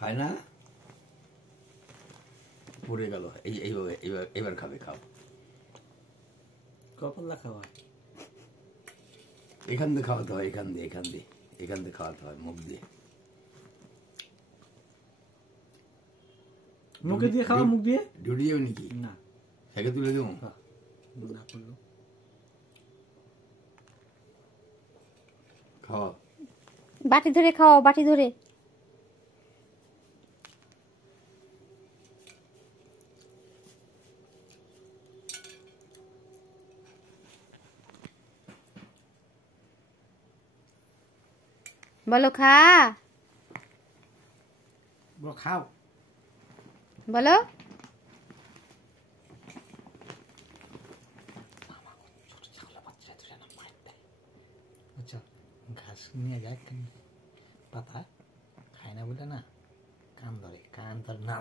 খায় না, পড়ে গেল। এইভাবে এবার খাবে, খাও। কপাল্লা খাওয়া, এখান দিয়ে খাওয়াতে হয়, এখান দিয়ে খাওয়াতে হয়, মুখ দিয়ে। মুখে দিয়ে খাওয়া, মুখ দিয়ে ডিউটি যাবে নাকি? না, সাইকেল তুলে দেবো। না করলো খাওয়া, বাটি ধরে খাও, বাটি ধরে। বলো খা, খাও, বলো। আচ্ছা ঘাস নিয়ে যায় পাতা খায় না বলে না, কান ধরে না